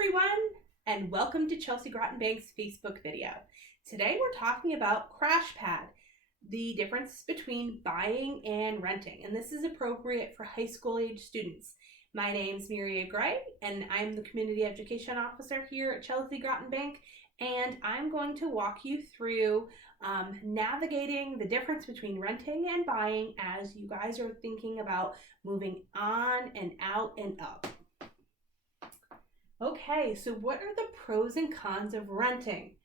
everyone, and welcome to Chelsea Groton Bank's Facebook video. Today we're talking about crash pad, the difference between buying and renting, and this is appropriate for high school age students. My name's Miria Gray, and I'm the Community Education Officer here at Chelsea Groton Bank, and I'm going to walk you through navigating the difference between renting and buying as you guys are thinking about moving on and out and up. Okay, so what are the pros and cons of renting?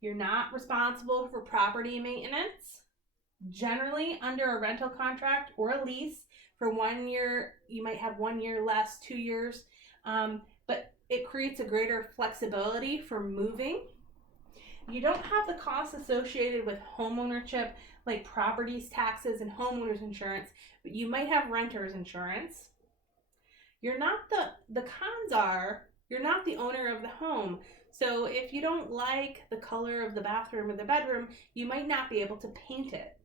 You're not responsible for property maintenance. Generally, under a rental contract or a lease for 1 year, you might have 1 year less, 2 years, but it creates a greater flexibility for moving. You don't have the costs associated with homeownership, like properties taxes and homeowners insurance, but you might have renter's insurance. You're not the cons are, you're not the owner of the home. So if you don't like the color of the bathroom or the bedroom, you might not be able to paint it.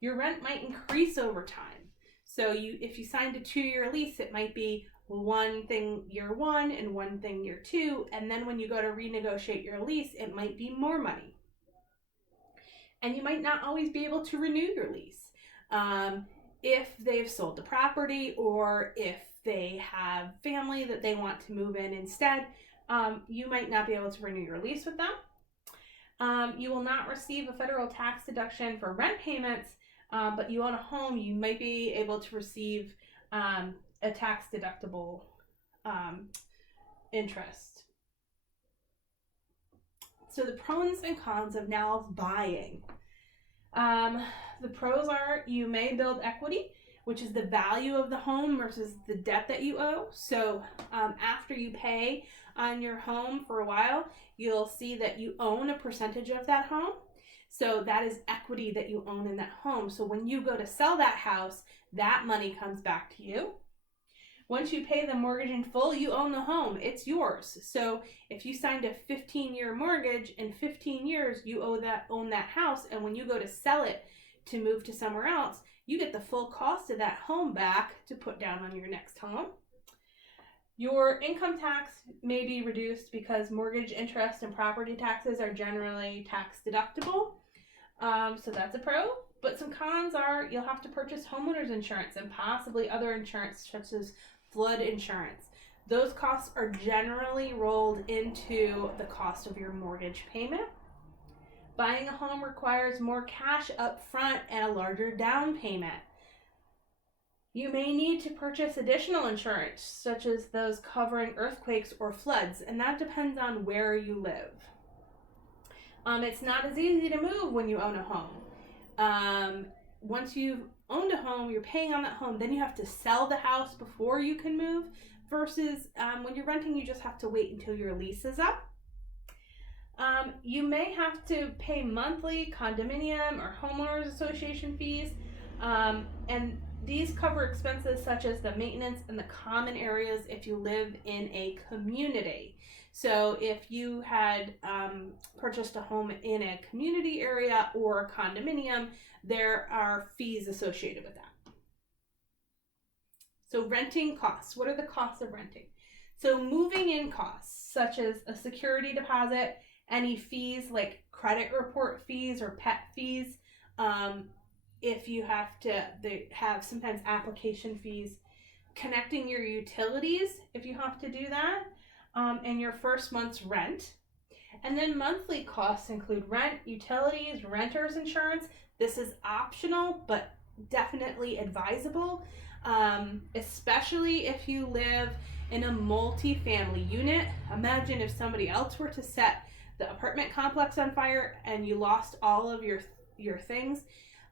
Your rent might increase over time. So if you signed a 2-year lease, it might be one thing year 1 and one thing year 2. And then when you go to renegotiate your lease, it might be more money. And you might not always be able to renew your lease. If they've sold the property or if they have family that they want to move in instead, you might not be able to renew your lease with them. You will not receive a federal tax deduction for rent payments, but you own a home, you might be able to receive a tax deductible interest. So the pros and cons of now buying. The pros are you may build equity, which is the value of the home versus the debt that you owe. So after you pay on your home for a while, you'll see that you own a percentage of that home. So that is equity that you own in that home. So when you go to sell that house, that money comes back to you. Once you pay the mortgage in full, you own the home. It's yours. So if you signed a 15-year mortgage, in 15 years, you own that house. And when you go to sell it to move to somewhere else, you get the full cost of that home back to put down on your next home. Your income tax may be reduced because mortgage interest and property taxes are generally tax deductible. So that's a pro. But some cons are you'll have to purchase homeowners insurance and possibly other insurance such as flood insurance. Those costs are generally rolled into the cost of your mortgage payment. Buying a home requires more cash up front and a larger down payment. You may need to purchase additional insurance, such as those covering earthquakes or floods, and that depends on where you live. It's not as easy to move when you own a home. Once you've owned a home, you're paying on that home, then you have to sell the house before you can move, versus when you're renting, you just have to wait until your lease is up. You may have to pay monthly condominium or homeowners association fees, and these cover expenses such as the maintenance and the common areas if you live in a community. So if you had purchased a home in a community area or a condominium, there are fees associated with that. So renting costs. What are the costs of renting? So moving in costs, such as a security deposit, any fees like credit report fees or pet fees. If you they have sometimes application fees, connecting your utilities if you have to do that, and your first month's rent. And then monthly costs include rent, utilities, renter's insurance. This is optional, but definitely advisable, especially if you live in a multi-family unit. Imagine if somebody else were to set the apartment complex on fire and you lost all of your things.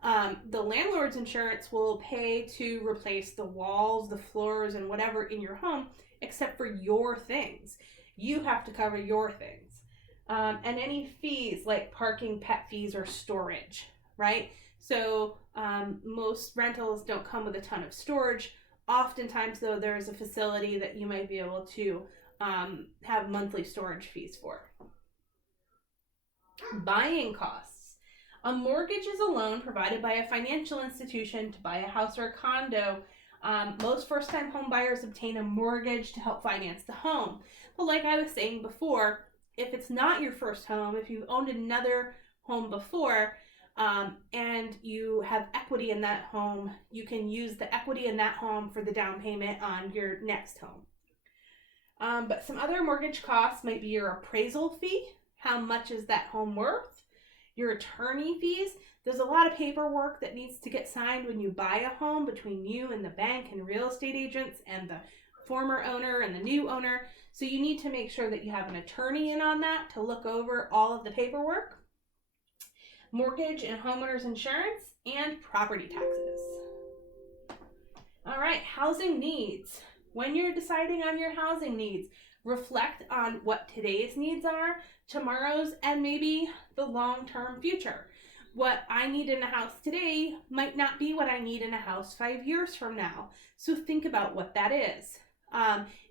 The landlord's insurance will pay to replace the walls, the floors, and whatever in your home, except for your things. You have to cover your things. And any fees like parking, pet fees, or storage, right? So most rentals don't come with a ton of storage. Oftentimes, though, there's a facility that you might be able to have monthly storage fees for. Buying costs. A mortgage is a loan provided by a financial institution to buy a house or a condo Most first-time home buyers obtain a mortgage to help finance the home. But like I was saying before, if it's not your first home, if you've owned another home before, and you have equity in that home, you can use the equity in that home for the down payment on your next home. But some other mortgage costs might be your appraisal fee. How much is that home worth? Your attorney fees. There's a lot of paperwork that needs to get signed when you buy a home between you and the bank and real estate agents and the former owner and the new owner. So you need to make sure that you have an attorney in on that to look over all of the paperwork. Mortgage and homeowners insurance and property taxes. All right, housing needs. When you're deciding on your housing needs, reflect on what today's needs are, tomorrow's, and maybe the long-term future. What I need in a house today might not be what I need in a house 5 years from now. So think about what that is.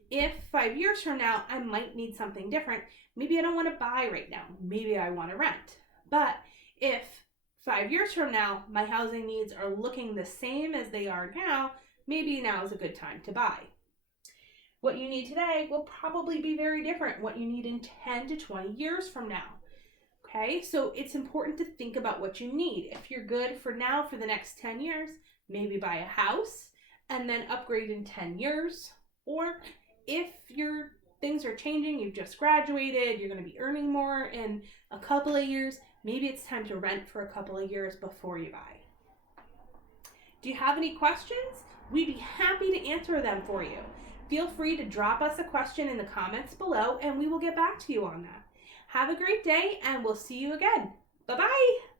If 5 years from now, I might need something different, maybe I don't want to buy right now. Maybe I want to rent. But if 5 years from now, my housing needs are looking the same as they are now, maybe now is a good time to buy. What you need today will probably be very different what you need in 10 to 20 years from now. Okay, so it's important to think about what you need. If you're good for now for the next 10 years, maybe buy a house and then upgrade in 10 years. Or if your things are changing, you've just graduated, you're going to be earning more in a couple of years, maybe it's time to rent for a couple of years before you buy. Do you have any questions? We'd be happy to answer them for you. Feel free to drop us a question in the comments below and we will get back to you on that. Have a great day and we'll see you again. Bye-bye.